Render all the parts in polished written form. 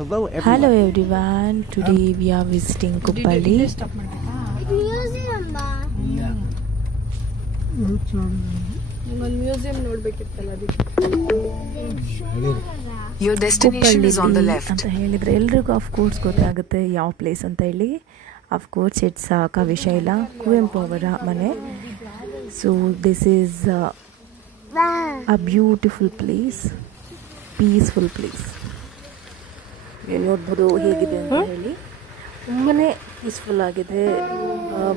Hello Hello everyone. everyone. Today we are visiting Kuppali. Museum ಬಾ Yeah. ಒಂದು museum ನೋಡ್ಬೇಕಿತ್ತಲ್ಲ ಅದಕ್ಕೆ. Your destination is on the Kuppalli left. ಅಂತ ಹೇಳಿದರೆ ಎಲ್ರಿಗೂ ಕೋರ್ಸ್ ಗೊತ್ತಾಗುತ್ತೆ ಯಾವ ಪ್ಲೇಸ್ ಅಂತ ಹೇಳಿ. ಕೋರ್ಸ್ ಇಟ್ಸ್ ಕವಿಶೈಲ ಕುವೆಂಪು ಅವರ ಮನೆ. So this is a beautiful place, peaceful place. ನೀವು ನೋಡ್ಬೋದು ಹೇಗಿದೆ ಅಂತ ಹೇಳಿ. ತುಂಬಾ ಪೀಸ್ಫುಲ್ ಆಗಿದೆ.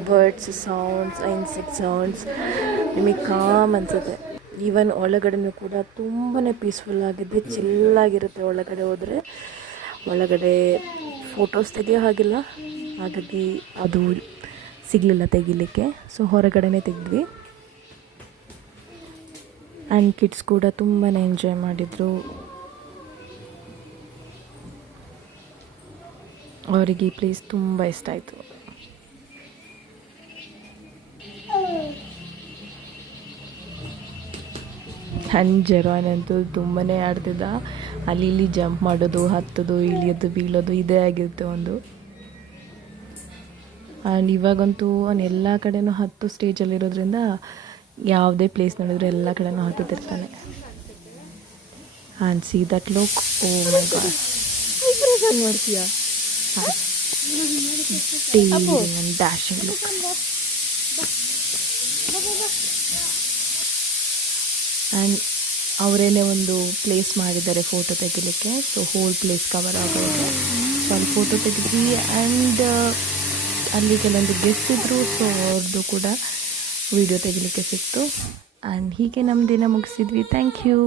ಬರ್ಡ್ಸ್ ಸೌಂಡ್ಸ್, ಇನ್ಸೆಕ್ಟ್ ಸೌಂಡ್ಸ್, ನಿಮಗೆ ಕಾಮ್ ಅನಿಸುತ್ತೆ. ಈವನ್ ಒಳಗಡೆನೂ ಕೂಡ ತುಂಬಾ ಪೀಸ್ಫುಲ್ ಆಗಿದೆ, ಚಿಲ್ಲಾಗಿರುತ್ತೆ. ಒಳಗಡೆ ಹೋದರೆ ಒಳಗಡೆ ಫೋಟೋಸ್ ತೆಗೆಯೋ ಹಾಗಿಲ್ಲ, ಹಾಗಾಗಿ ಅದು ಸಿಗಲಿಲ್ಲ ತೆಗಿಲಿಕ್ಕೆ. ಸೊ ಹೊರಗಡೆನೇ ತೆಗೆದ್ವಿ. ಆ್ಯಂಡ್ ಕಿಡ್ಸ್ ಕೂಡ ತುಂಬಾ ಎಂಜಾಯ್ ಮಾಡಿದರು. ಅವರಿಗೆ ಈ ಪ್ಲೇಸ್ ತುಂಬ ಇಷ್ಟ ಆಯಿತು. ಆ್ಯಂಡ್ ಜೆರಾನ್ ಅಂತೂ ತುಂಬಾ ಆಡ್ತಿದ್ದ. ಅಲ್ಲಿ ಇಲ್ಲಿ ಜಂಪ್ ಮಾಡೋದು, ಹತ್ತೋದು, ಇಳಿಯೋದು, ಬೀಳೋದು ಇದೇ ಆಗಿರುತ್ತೆ ಒಂದು. ಆ್ಯಂಡ್ ಇವಾಗಂತೂ ಅವನು ಎಲ್ಲ ಕಡೆನೂ ಹತ್ತು ಸ್ಟೇಜಲ್ಲಿರೋದ್ರಿಂದ ಯಾವುದೇ ಪ್ಲೇಸ್ ನೋಡಿದ್ರೆ ಎಲ್ಲ ಕಡೆನೂ ಹತ್ತುತ್ತಿರ್ತಾನೆ. And see that look, oh my god, ನೋಡ್ತೀಯಾ daring and dashing look. And ಅವರೇನೆ ಒಂದು ಪ್ಲೇಸ್ ಮಾಡಿದ್ದಾರೆ ಫೋಟೋ ತೆಗಿಲಿಕ್ಕೆ. ಸೊ ಹೋಲ್ ಪ್ಲೇಸ್ ಕವರ್ ಆಗೋದು. ಸೊ ಅಲ್ಲಿ ಫೋಟೋ ತೆಗೆದ್ವಿ. ಆ್ಯಂಡ್ ಅಲ್ಲಿ ಕೆಲವೊಂದು ಗೆಸ್ಟ್ ಇದ್ದರು, ಸೊ ಅವ್ರದ್ದು ಕೂಡ ವಿಡಿಯೋ ತೆಗಿಲಿಕ್ಕೆ ಸಿಕ್ತು. ಆ್ಯಂಡ್ ಹೀಗೆ ನಮ್ಮ ದಿನ ಮುಗಿಸಿದ್ವಿ. Thank you.